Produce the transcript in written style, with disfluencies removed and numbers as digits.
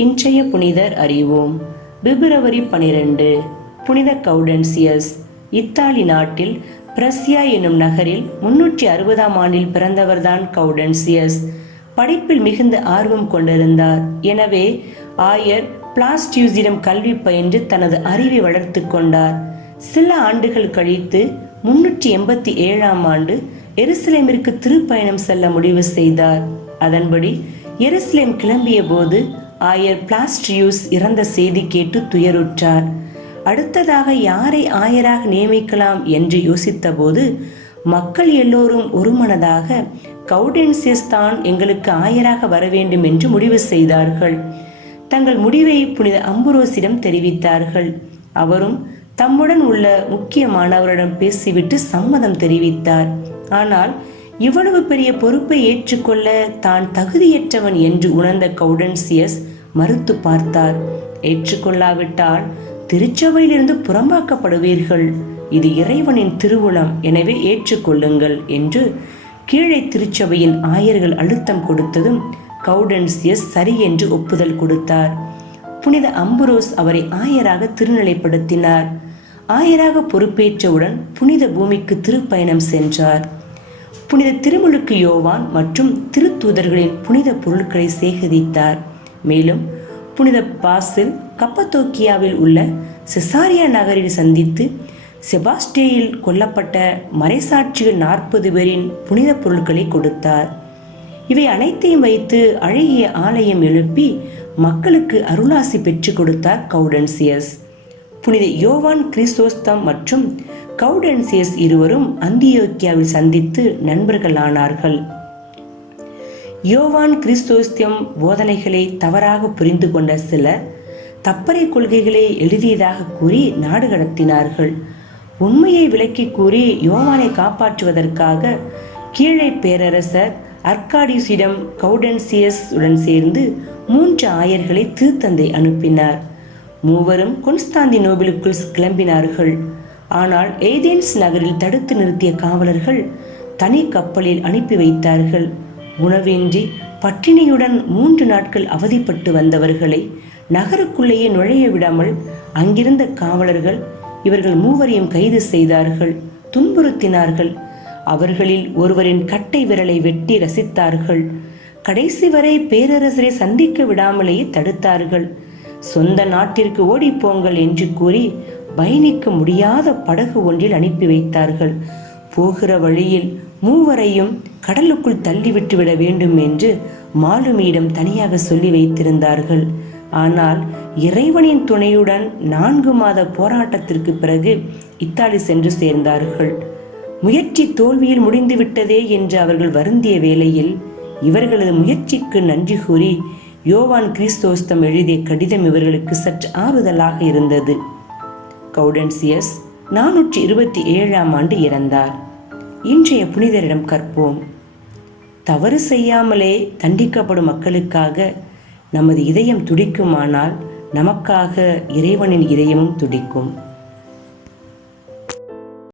இன்றைய புனிதர் அறிவோம். பிப்ரவரி 12. புனித கவுடன்சியஸ். இத்தாலி நாட்டில் பிரஸ்யா எனும் நகரில் 360ஆம் ஆண்டில் பிறந்தவர்தான் கவுடன்சியஸ். படிப்பில் மிகுந்த ஆர்வம் கொண்டிருந்தார். எனவே ஆயர் பிளாஸ்டியூஸிடம் கல்வி பயின்று தனது அறிவை வளர்த்து கொண்டார். சில ஆண்டுகள் கழித்து 387ஆம் ஆண்டு எருசலேமிற்கு திருப்பயணம் செல்ல முடிவு செய்தார். அதன்படி எருசலேம் கிளம்பிய போது ஆயர் பிளாஸ்டியூஸ் இறந்த செய்தி கேட்டு துயருற்றார். அடுத்ததாக யாரை ஆயராக நியமிக்கலாம் என்று யோசித்த போது மக்கள் எல்லோரும் ஒருமனதாக கவுடன்சியஸ் தான் எங்களுக்கு ஆயராக வர வேண்டும் என்று முடிவு செய்தார்கள். தங்கள் முடிவை புனித அம்புரோசிடம் தெரிவித்தார்கள். அவரும் தம்முடன் உள்ள முக்கியமானவரிடம் பேசிவிட்டு சம்மதம் தெரிவித்தார். ஆனால் இவ்வளவு பெரிய பொறுப்பை ஏற்றுக்கொள்ள தான் தகுதியற்றவன் என்று உணர்ந்த கவுடன்சியஸ் மறுத்து பார்த்தார். ஏற்றுக்கொள்ளாவிட்டால் திருச்சபையிலிருந்து புறம்பாக்கப்படுவீர்கள். இது இறைவனின் திருவுளம், எனவே ஏற்றுக்கொள்ளுங்கள் என்று கீழே திருச்சபையின் ஆயர்கள் அழுத்தம் கொடுத்ததும் கவுடன்சியஸ் சரி என்று ஒப்புதல் கொடுத்தார். புனித அம்புரோஸ் அவரை ஆயராக திருநிலைப்படுத்தினார். ஆயராக பொறுப்பேற்றவுடன் புனித பூமிக்கு திருப்பயணம் சென்றார். புனித திருமுழுக்கு யோவான் மற்றும் திருத்தூதர்களின் புனித பொருட்களை சேகரித்தார். மேலும் புனித பாசில் கப்பத்தோக்கியாவில் உள்ள செசாரியா நகரில் சந்தித்து செபாஸ்டேயில் கொல்லப்பட்ட மறைசாட்சிகள் 40 பேரின் புனித பொருட்களை கொடுத்தார். இவை அனைத்தையும் வைத்து அழகிய ஆலயம் எழுப்பி மக்களுக்கு அருளாசி பெற்றுக் கொடுத்தார் கவுடன்சியஸ். புனித யோவான் கிறிஸ்தோஸ்தம் மற்றும் கவுடன்சியஸ் இருவரும் அந்தியோக்கியாவில் சந்தித்து நண்பர்களானார்கள். யோவான் கிறிஸ்தோஸ்தம் போதனைகளை தவறாக புரிந்து கொண்ட சிலர் தப்பறை கொள்கைகளை எழுதியதாக கூறி நாடு கடத்தினார்கள். உண்மையை விளக்கி கூறி யோவானை காப்பாற்றுவதற்காக கீழே பேரரசர் அர்காடியூஸிடம் கவுடன்சியஸ் உடன் சேர்ந்து 3 ஆயர்களை திருத்தந்தை அனுப்பினார். மூவரும் கொன்ஸ்டாந்தினோபிளுக்குள் கிளம்பினார்கள். ஆனால் ஏதென்ஸ் நகரில் தடுத்து நிறுத்திய காவலர்கள் தனி கப்பலில் அனுப்பி வைத்தார்கள். உணவின்றி பட்டினியுடன் 3 நாட்கள் அவதிப்பட்டு வந்தவர்களை நகருக்குள்ளேயே நுழைய விடாமல் அங்கிருந்த காவலர்கள் இவர்கள் மூவரையும் கைது செய்தார்கள், துன்புறுத்தினார்கள். அவர்களில் ஒருவரின் கட்டை விரலை வெட்டி ரசித்தார்கள். கடைசி வரை பேரரசரை சந்திக்க விடாமலேயே தடுத்தார்கள். சொந்த நாட்டிற்கு ஓடிப்போங்கள் என்று கூறி பயணிக்க முடியாத படகு ஒன்றில் அனுப்பி வைத்தார்கள். போகிற வழியில் மூவரையும் கடலுக்குள் தள்ளிவிட்டு விட வேண்டும் என்று மாலுமியிடம் தனியாக சொல்லி வைத்திருந்தார்கள். ஆனால் இறைவனின் துணையுடன் 4 மாத போராட்டத்திற்கு பிறகு இத்தாலி சென்று சேர்ந்தார்கள். முயற்சி தோல்வியில் முடிந்துவிட்டதே என்று அவர்கள் வருந்திய வேளையில் இவர்களது முயற்சிக்கு நன்றி கூறி யோவான் கிறிஸ்தோஸ்தம் எழுதிய கடிதம் இவர்களுக்கு சற்று ஆறுதலாக இருந்தது. கவுடன்சியஸ் 427ஆம் ஆண்டு இறந்தார். இன்றைய புனிதரிடம் கற்போம். தவறு செய்யாமலே தண்டிக்கப்படும் மக்களுக்காக நமது இதயம் துடிக்குமானால் நமக்காக இறைவனின் இதயமும் துடிக்கும்.